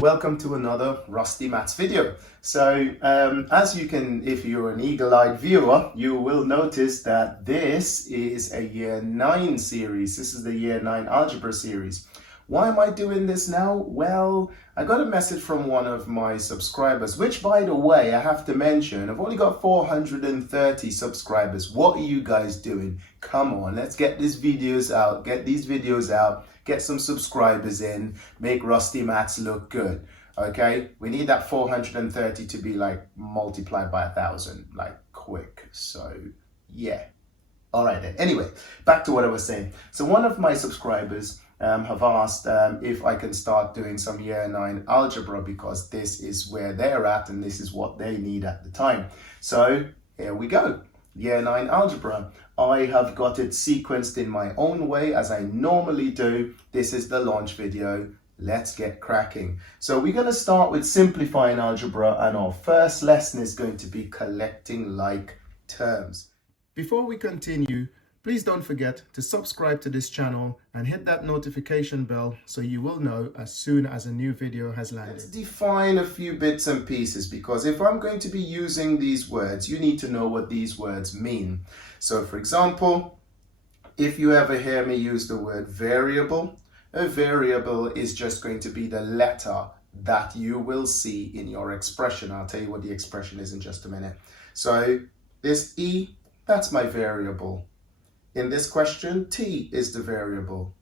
welcome to another RostyMaths video. So as you can, if you're an eagle-eyed viewer, you will notice that this is a year 9 series. This is the year 9 algebra series. Why am I doing this now? Well, I got a message from one of my subscribers, which, by the way, I have to mention, I've only got 430 subscribers. What are you guys doing? Come on, let's get these videos out, get some subscribers in, make RostyMaths look good. Okay, we need that 430 to be like multiplied by 1,000, like quick. So yeah. All right then. Anyway, back to what I was saying. So one of my subscribers have asked if I can start doing some year 9 algebra, because this is where they're at and this is what they need at the time. So here we go. Year 9 algebra. I have got it sequenced in my own way as I normally do. This is the launch video. Let's get cracking. So we're going to start with simplifying algebra, and our first lesson is going to be collecting like terms. Before we continue, please don't forget to subscribe to this channel and hit that notification bell so you will know as soon as a new video has landed. Let's define a few bits and pieces, because if I'm going to be using these words, you need to know what these words mean. So for example, if you ever hear me use the word variable, a variable is just going to be the letter that you will see in your expression. I'll tell you what the expression is in just a minute. So this E, that's my variable. In this question, T is the variable.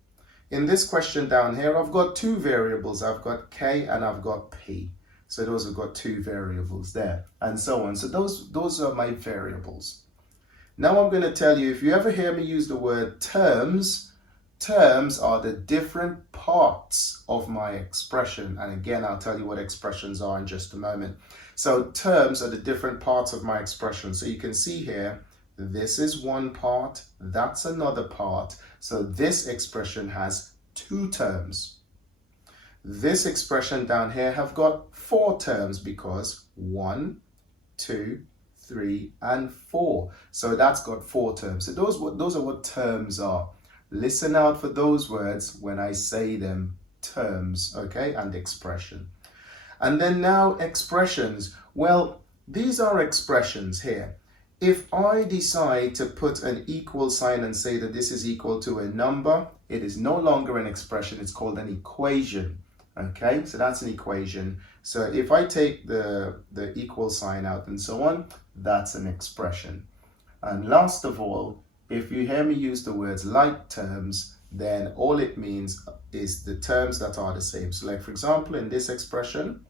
In this question down here, I've got two variables. I've got K and I've got P. So those have got two variables there, and so on. So those are my variables. Now I'm going to tell you, if you ever hear me use the word terms, terms are the different parts of my expression. And again, I'll tell you what expressions are in just a moment. So terms are the different parts of my expression. So you can see here, this is one part, that's another part. So this expression has two terms. This expression down here have got 4 terms, because 1, 2, 3, and 4. So that's got 4 terms. So those are what terms are. Listen out for those words when I say them, terms, okay, and expression. And then now expressions. Well, these are expressions here. If I decide to put an equal sign and say that this is equal to a number, it is no longer an expression, it's called an equation. Okay, so that's an equation. So if I take the equal sign out and so on, that's an expression. And last of all, if you hear me use the words like terms, then all it means is the terms that are the same. So like for example, in this expression,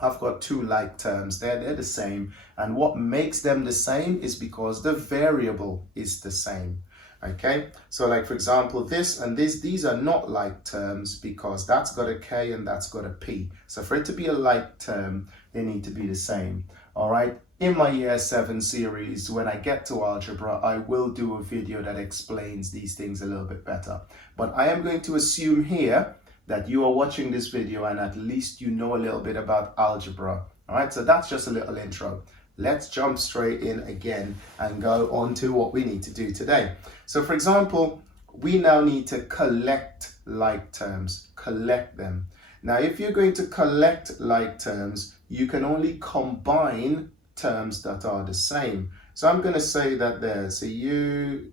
I've got 2 like terms there, they're the same. And what makes them the same is because the variable is the same. Okay, so like for example, this and this, these are not like terms because that's got a K and that's got a P. So for it to be a like term, they need to be the same. All right, in my year 7 series, when I get to algebra, I will do a video that explains these things a little bit better. But I am going to assume here that you are watching this video and at least you know a little bit about algebra. All right, so that's just a little intro. Let's jump straight in again and go on to what we need to do today. So for example, we now need to collect like terms, collect them. Now, if you're going to collect like terms, you can only combine terms that are the same. So I'm going to say that there. So you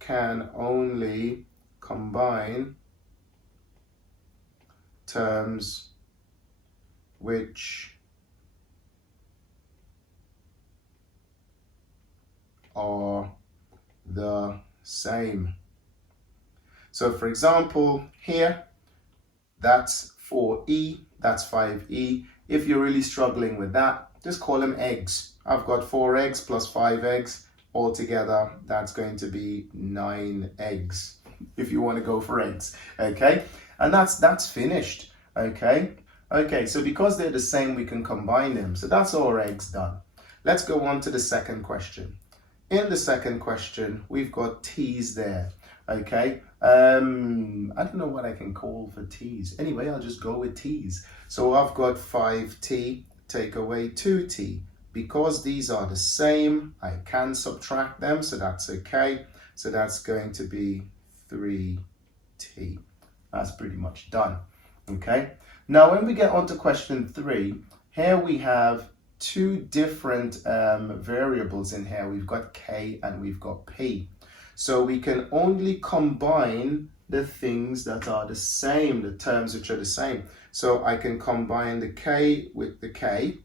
can only combine terms which are the same. So for example, here, that's 4e, that's 5e. If you're really struggling with that, just call them eggs. I've got 4 eggs plus 5 eggs. Altogether, that's going to be 9 eggs, if you want to go for eggs, okay? And that's finished, okay? Okay, so because they're the same, we can combine them. So that's our eggs done. Let's go on to the second question. In the second question, we've got t's there, okay? I don't know what I can call for t's. Anyway, I'll just go with t's. So I've got 5t, take away 2t. Because these are the same, I can subtract them, so that's okay. So that's going to be 3t. That's pretty much done. Okay. Now, when we get on to question 3, here we have two different variables in here. We've got k and we've got p. So we can only combine the things that are the same, the terms which are the same. So I can combine the k with the k,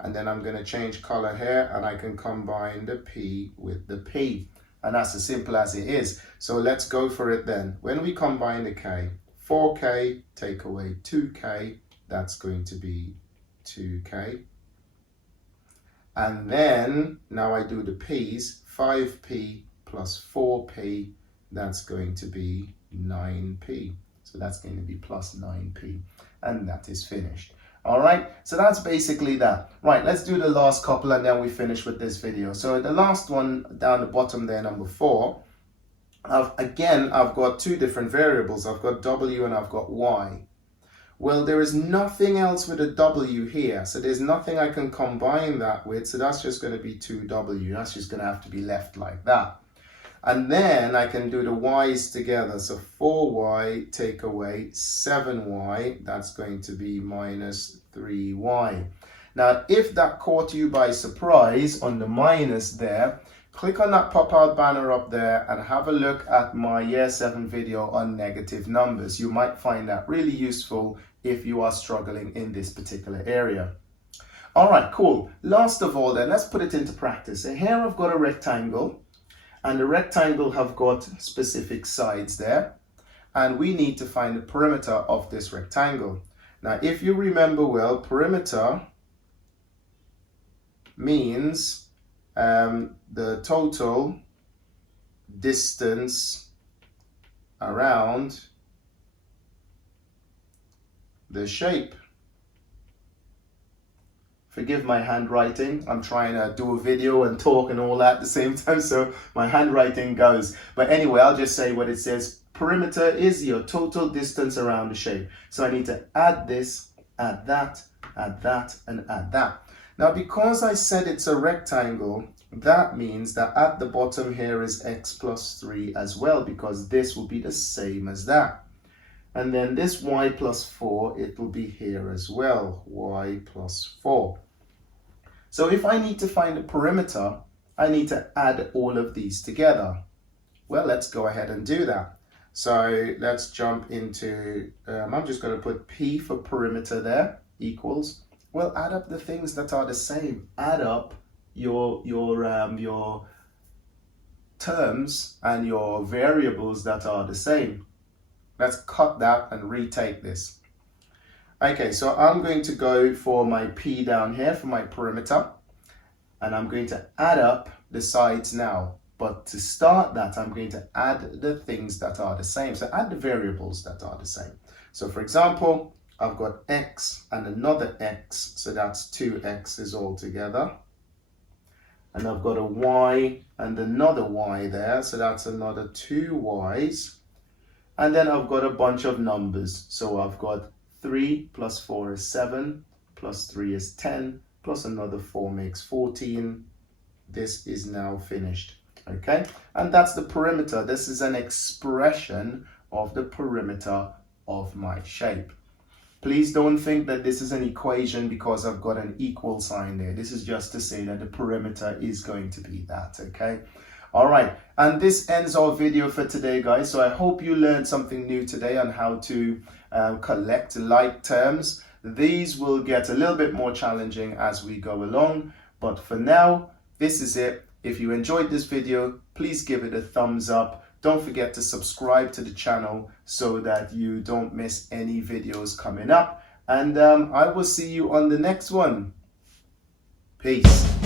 and then I'm going to change color here, and I can combine the p with the p. And that's as simple as it is. So let's go for it then. When we combine the k, 4k, take away 2k, that's going to be 2k. And then, now I do the p's, 5p plus 4p, that's going to be 9p. So that's going to be plus 9p. And that is finished. All right, so that's basically that. Right, let's do the last couple and then we finish with this video. So the last one down the bottom there, number 4, I've got two different variables. I've got w and I've got y. Well, there is nothing else with a w here, so there's nothing I can combine that with, so that's just going to be 2w. That's just going to have to be left like that. And then I can do the y's together, so 4y take away 7y, that's going to be minus 3y. Now, if that caught you by surprise on the minus there, click on that pop-out banner up there and have a look at my Year 7 video on negative numbers. You might find that really useful if you are struggling in this particular area. All right, cool. Last of all then, let's put it into practice. So here I've got a rectangle, and the rectangle have got specific sides there, and we need to find the perimeter of this rectangle. Now, if you remember well, perimeter means the total distance around the shape. Forgive my handwriting. I'm trying to do a video and talk and all that at the same time, so my handwriting goes. But anyway, I'll just say what it says. Perimeter is your total distance around the shape. So I need to add this, add that, and add that. Now, because I said it's a rectangle, that means that at the bottom here is x plus 3 as well, because this will be the same as that. And then this y plus 4, it will be here as well, y plus 4. So if I need to find the perimeter, I need to add all of these together. Well, let's go ahead and do that. So let's jump into, I'm just going to put p for perimeter there, equals. Well, add up the things that are the same. Add up your terms and your variables that are the same. Let's cut that and retake this. Okay, so I'm going to go for my p down here for my perimeter, and I'm going to add up the sides now. But to start that, I'm going to add the things that are the same. So add the variables that are the same. So for example, I've got x and another x, so that's 2 x's all together. And I've got a y and another y there, so that's another 2 y's. And then I've got a bunch of numbers. So I've got 3 plus 4 is 7, plus 3 is 10, plus another 4 makes 14. This is now finished. Okay, and that's the perimeter. This is an expression of the perimeter of my shape. Please don't think that this is an equation because I've got an equal sign there. This is just to say that the perimeter is going to be that, okay? All right, and this ends our video for today, guys. So I hope you learned something new today on how to collect like terms. These will get a little bit more challenging as we go along, but for now, this is it. If you enjoyed this video, please give it a thumbs up. Don't forget to subscribe to the channel so that you don't miss any videos coming up. And I will see you on the next one. Peace.